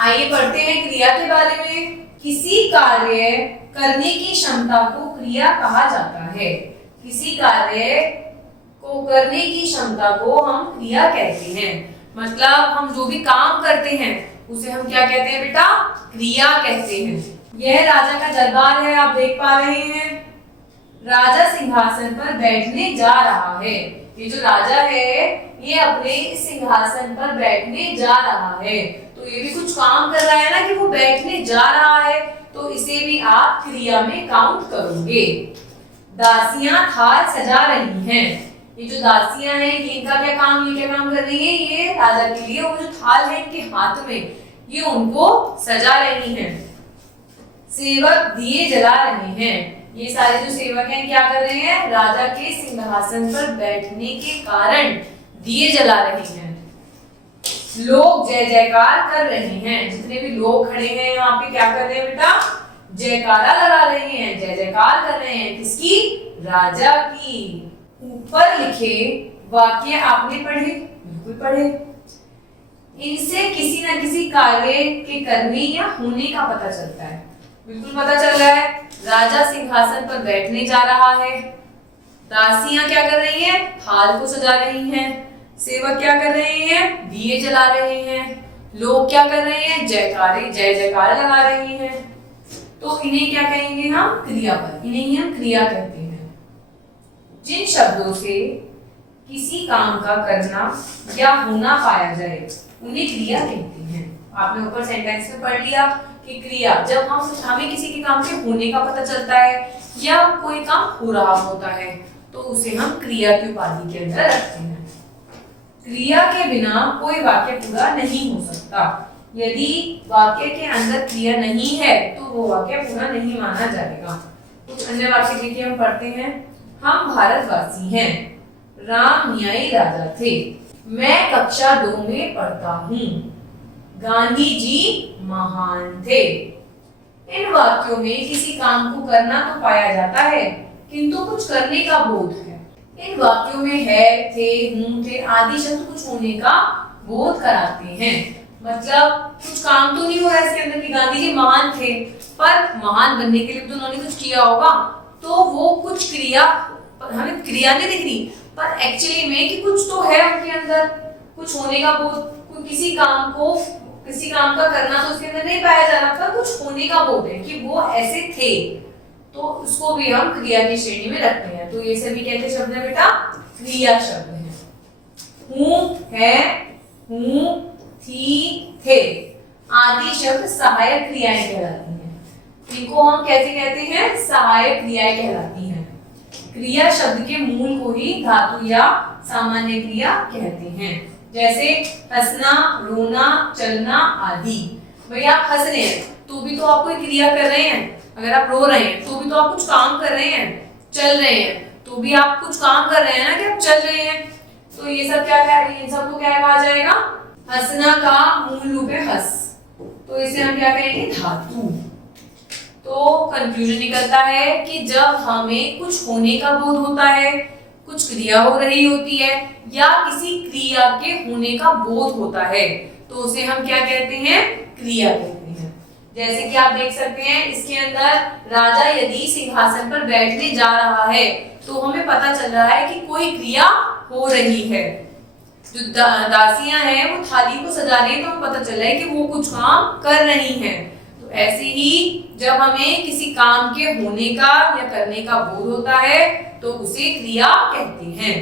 आइए पढ़ते हैं क्रिया के बारे में। किसी कार्य करने की क्षमता को क्रिया कहा जाता है। किसी कार्य को करने की क्षमता को हम क्रिया कहते हैं। मतलब हम जो भी काम करते हैं उसे हम क्या कहते हैं बेटा? क्रिया कहते हैं। यह राजा का दरबार है, आप देख पा रहे हैं। राजा सिंहासन पर बैठने जा रहा है। ये जो राजा है ये अपने सिंहासन पर बैठने जा रहा है, तो ये भी कुछ काम कर रहा है ना कि वो बैठने जा रहा है, तो इसे भी आप क्रिया में काउंट करोगे। दासियां थाल सजा रही हैं। ये जो दासियां हैं ये इनका क्या काम, ये क्या काम कर रही है? ये राजा के लिए वो जो थाल है इनके हाथ में, ये उनको सजा रही हैं। सेवक दिए जला रहे हैं। ये सारे जो सेवक हैं क्या कर रहे हैं? राजा के सिंहासन पर बैठने के कारण दिए जला रहे हैं। लोग जय जयकार कर रहे हैं। जितने भी लोग खड़े हैं यहाँ पे क्या कर रहे हैं बेटा? जयकारा लगा रहे हैं, जय जयकार कर रहे हैं। किसकी? राजा की। ऊपर लिखे वाक्य आपने पढ़े? बिल्कुल पढ़े। इनसे किसी न किसी कार्य के करने या होने का पता चलता है। बिल्कुल पता चल रहा है। राजा सिंहासन पर बैठने जा रहा है। दासियां क्या कर रही हैं? थाल को सजा रही हैं। सेवक क्या कर रहे हैं? दिए जला रहे हैं। लोग क्या कर रहे हैं? जय जयकार लगा रहे हैं। तो इन्हें क्या कहेंगे हम? क्रियापद। इन्हें ही हम क्रिया कहते हैं। जिन शब्दों से किसी काम का करना या होना पाया जाए उन्हें क्रिया कहते हैं। आपने ऊपर सेंटेंस में पढ़ लिया कि क्रिया, जब हमें किसी के काम के होने का पता चलता है या कोई काम हो रहा होता है तो उसे हम क्रिया की उपाधि के अंदर रखते हैं। क्रिया के बिना कोई वाक्य पूरा नहीं हो सकता। यदि वाक्य के अंदर क्रिया नहीं है तो वो वाक्य पूरा नहीं माना जाएगा। कुछ अन्य वाक्य देखिए हम पढ़ते हैं। हम भारतवासी हैं। राम न्यायी राजा थे। मैं कक्षा 2 में पढ़ता हूँ। गांधी जी महान थे। इन वाक्यों में किसी काम को करना तो पाया जाता है किंतु कुछ करने का बोध है। इन वाक्यों में है, थे, हूं, थे आदि शब्द कुछ होने का बोध कराते हैं। मतलब कुछ काम तो नहीं हो रहा है इसके अंदर कि गांधी जी महान थे, पर महान बनने के लिए तो उन्होंने कुछ किया होगा, तो वो कुछ क्रिया, हमें क्रिया नहीं दिख रही पर एक्चुअली में कि कुछ तो है उनके अंदर, कुछ होने का बोध। किसी काम का करना तो उसके अंदर नहीं पाया जा रहा था, कुछ होने का बोध है कि वो ऐसे थे, तो उसको भी हम क्रिया की श्रेणी में रखते हैं। तो ये सभी कैसे शब्द है बेटा? क्रिया शब्द है। हूं, है, हूं, थी, थे आदि शब्द सहायक क्रियाएं कहलाती हैं। इनको हम कैसे कहते हैं? सहायक क्रियाएं कहलाती हैं। क्रिया शब्द के मूल को ही धातु या सामान्य क्रिया कहते हैं। जैसे हंसना, रोना, चलना आदि। भैया आप हंस रहे हैं तो भी तो आप कोई क्रिया कर रहे हैं। अगर आप रो रहे हैं तो भी तो आप कुछ काम कर रहे हैं। चल रहे हैं तो भी आप कुछ काम कर रहे हैं ना कि आप चल रहे हैं। तो ये सब इन सबको क्या कहा जाएगा? हंसना का मूल रूप है हस, तो इसे हम क्या कहेंगे? धातु। तो कंफ्यूजन निकलता है कि जब हमें कुछ होने का बोध होता है, कुछ क्रिया हो रही होती है या किसी क्रिया के होने का बोध होता है तो उसे हम क्या कहते हैं? क्रिया कहते हैं। जैसे कि आप देख सकते हैं इसके अंदर राजा यदि सिंहासन पर बैठने जा रहा है तो हमें पता चल रहा है कि कोई क्रिया हो रही है। जो दासियां हैं वो थाली को सजा रही है तो हमें पता चल रहा है कि वो कुछ काम कर रही हैं। तो ऐसे ही जब हमें किसी काम के होने का या करने का बोध होता है तो उसे क्रिया कहते हैं।